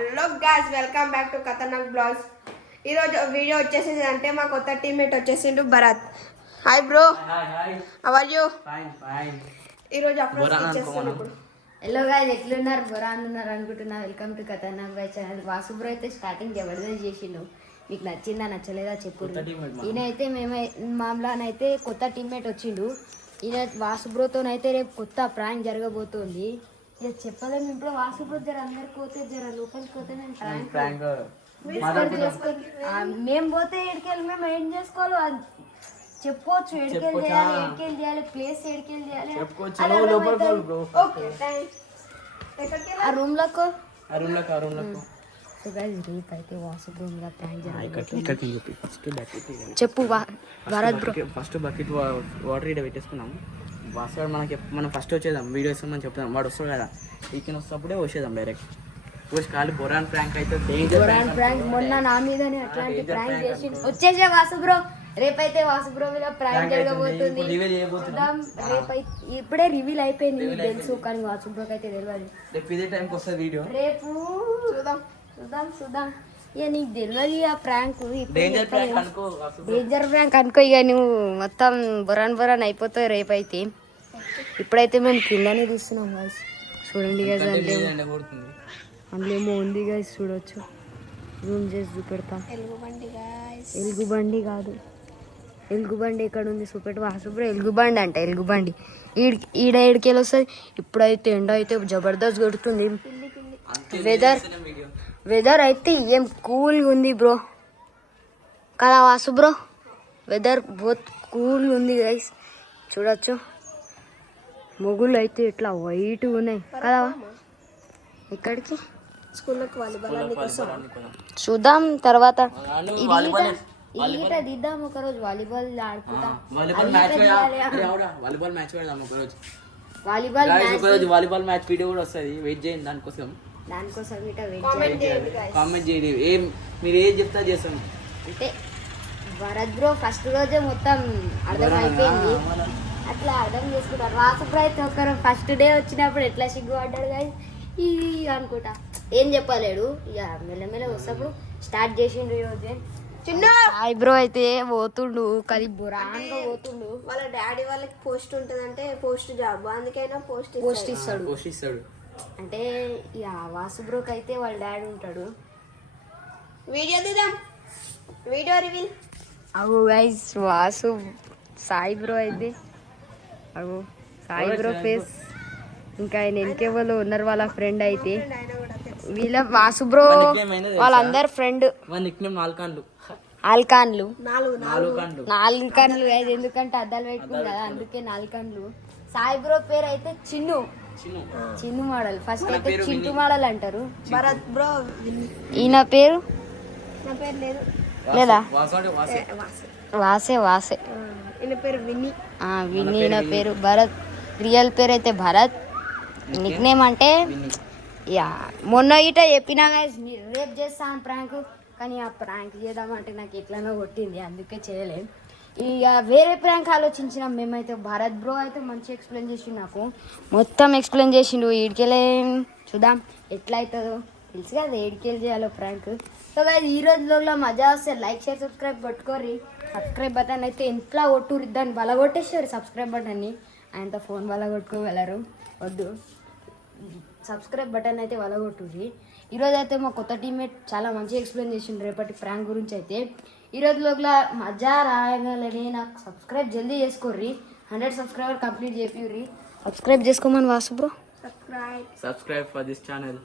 Hello guys, welcome back to Khatarnak blogs. ఈరోజు video వచ్చేసింది అంటే మా కొత్త టీమ్మేట్ వచ్చేసిండు Bharath. Hi bro. Hi. How are you? Fine. ఈరోజు అప్లోడ్ చేస్తున్నాను ఇప్పుడు. హలో గాయ్స్, ఎట్లున్నారు? బొరాన్ ఉన్నారు అనుకుంటున్నా. వెల్కమ్ టు ఖతర్నాక్ బై ఛానల్. వాసు బ్రో అయితే స్టార్టింగ్ జబర్దస్త్ చేసిండు. మీకు నచ్చిందా నచ్చలేదా చెప్పు. ఈయన అయితే మామూలునైతే కొత్త టీమ్మేట్ వచ్చిండు. ఈయన వాసు బ్రోతోనైతే రేపు కొత్త ప్రాంక్ జరగబోతుంది. ఇక చెప్పలేము ఇప్పుడు. వాసు బ్రో జర అందరికి పోతే జర లోపలికి పోతే మేము ప్రాంక్ చేసుకొని మేము పోతే ఎడికెళ్ళి మేము ఏం చేసుకోవాలి చెప్పవచ్చు. ఎడికెళ్ళి చేయాలి ప్లేస్ ఎడికెళ్ళి చేయాలి ఆ రూమ్ లకు సో గైస్ రేపు అయితే వాసు బ్రో మీద ప్రాంక్ జరగబోతుంది. చెప్పు Bharat bro. First bucket water ఇక్కడ పెట్టేసుకున్నాం. వాసు మనం ఫస్ట్ వచ్చేద్దాం, వీడియో ఇస్తామని చెప్తాం. వాడు వస్తాడు కదా, వీకెండ్ వస్తున్నప్పుడే వచ్చేద్దాం డైరెక్ట్. కాలి బొరాన్ ప్రాంక్ అయితే బొరాన్ ప్రాంక్ మొన్న నా మీదనే అట్లాంటి ప్రాంక్ చేసి వచ్చేసే వాసు బ్రో. రేపైతే వాసు బ్రో మీద ప్రాంక్ జరగబోతుంది. రేపైతే ఇప్పుడే రివీల్ అయిపోయింది తెలుసు, కానీ వాసు బ్రోకి అయితే తెలియదు. రేపు చూద్దాం ఇక నీకు తెలియదు ఆ ప్రాంక్. డేంజర్ ప్రాంక్ అనుకో. ఇక నువ్వు మొత్తం బొరాన్ అయిపోతావు రేపైతే. ఇప్పుడైతే మేము కిందనే తీస్తున్నాం గాయస్, చూడండి గాయస్. అందులో ఏమో ఉంది గాయస్, చూడొచ్చు. జూమ్ చేసి చూపెడతా. ఎలుగుబండి కాదు, ఎలుగుబండి ఎక్కడ ఉంది చూపెట్టు. వాసుబ్రో ఎలుగుబండి అంట, ఎలుగుబండి ఈడ ఏడుకెళ్ళి వస్తుంది. ఇప్పుడైతే ఎండ అయితే జబర్దస్త్ కొడుతుంది. వెదర్ అయితే ఏం కూల్గా ఉంది బ్రో కదా వాసు బ్రో. వెదర్ బహుత్ కూల్గా ఉంది గైస్, చూడొచ్చు. మొగుళ్ళు అయితే ఇట్లా వైట్గా ఉన్నాయి కదా. ఎక్కడికి చూద్దాం తర్వాత. దిద్దాం ఒకరోజు వాలీబాల్ ఆడుకుంటాం. వాలీబాల్ మ్యాచ్ వీడియో కూడా వస్తుంది, వెయిట్ చేయండి. దానికోసం కామెంట్ చేయండి. మీరు ఏం చెప్తా చేస్తాం. అంటే భరత్ బ్రో ఫస్ట్ రోజే మొత్తం అర్థం అయిపోయింది. అట్లా అర్థం చేసుకుంటారు. వాసు అయితే ఒకరు ఫస్ట్ డే వచ్చినప్పుడు ఎట్లా సిగ్గుపడ్డాడు కానీ ఇది అనుకుంటా ఏం చెప్పలేడు. ఇక మెల్లమెల్ల వస్తప్పుడు స్టార్ట్ చేసిండు ఈరోజు. చిన్న హాయ్ బ్రో అయితే పోతుండు, కానీ బురాన్గా పోతుండు. వాళ్ళ డాడీ వాళ్ళకి పోస్ట్ ఉంటుందంటే పోస్ట్ జాబ్, అందుకైనా పోస్ట్ ఇస్తాడు. అంటే ఇక వాసు బ్రోకి అయితే వాళ్ళ డాడీ ఉంటాడు. వీడియో తీద్దాం, వీడియో రివీల్. అవు గైస్ వాసు సాయి బ్రో అయితే అవు సాయి బ్రో ఫేస్. ఇంకా ఆయన ఇంకెవరు ఉన్నారు వాళ్ళ ఫ్రెండ్ అయితే. వీళ్ళ వాసు బ్రో వాళ్ళందరు ఫ్రెండ్. ఆల్కాన్లు 4 కన్లు. ఎందుకంటే అద్దాలు పెట్టుకుంది కదా, అందుకే 4 కన్లు. సాయి బ్రో పేరు అయితే చిన్ను మోడల్. ఫస్ట్ అయితే చింటూ మోడల్ అంటారు. భరత్ బ్రో ఈయన పేరు లేదు లేదా వాసే ఈయన పేరు విన్నీ. ఈయన పేరు భరత్. రియల్ పేరు అయితే భరత్. నిక్ నేమ్ అంటే యా మొన్న ఇట చెప్పినా మీరు రేపు చేస్తాను ప్రాంక్, కానీ ఆ ప్రాంక్ చేద్దామంటే నాకు ఎట్లనో కొట్టింది, అందుకే చేయలేదు. ఇక వేరే ప్రాంక్ ఆలోచించిన మేమైతే. భరత్ బ్రో అయితే మంచిగా ఎక్స్ప్లెయిన్ చేసిండు, నాకు మొత్తం ఎక్స్ప్లెయిన్ చేసిండు. ఈడికెళ్ళి చూద్దాం ఎట్లా అవుతుందో. తెలుసు కదా ఏడికెళ్ళి చేయాలో ప్రాంక్. సో కదా ఈ రోజులో మజా వస్తే లైక్ షేర్ సబ్స్క్రైబ్ పట్టుకోర్రి. సబ్స్క్రైబ్ బటన్ అయితే ఇంట్లో కొట్టుర్రి, దాన్ని బల కొట్టేసారు సబ్స్క్రైబ్ బటన్ని. ఆయనతో ఫోన్ బల కొట్టుకోగలరు, వద్దు. సబ్స్క్రైబ్ బటన్ అయితే బల కొట్టుర్రి. ఈరోజు అయితే మా కొత్త టీమ్మేట్ చాలా మంచిగా ఎక్స్ప్లెయిన్ చేసిండు రేపటి ప్రాంక్ గురించి అయితే. ఈరోజు లోపల మజా రాయగలని నాకు సబ్స్క్రైబ్ జల్దీ చేసుకోర్రి. 100 సబ్స్క్రైబర్ కంప్లీట్ చేపిర్రి. సబ్స్క్రైబ్ చేసుకోమని Vasu bro. Subscribe for this channel.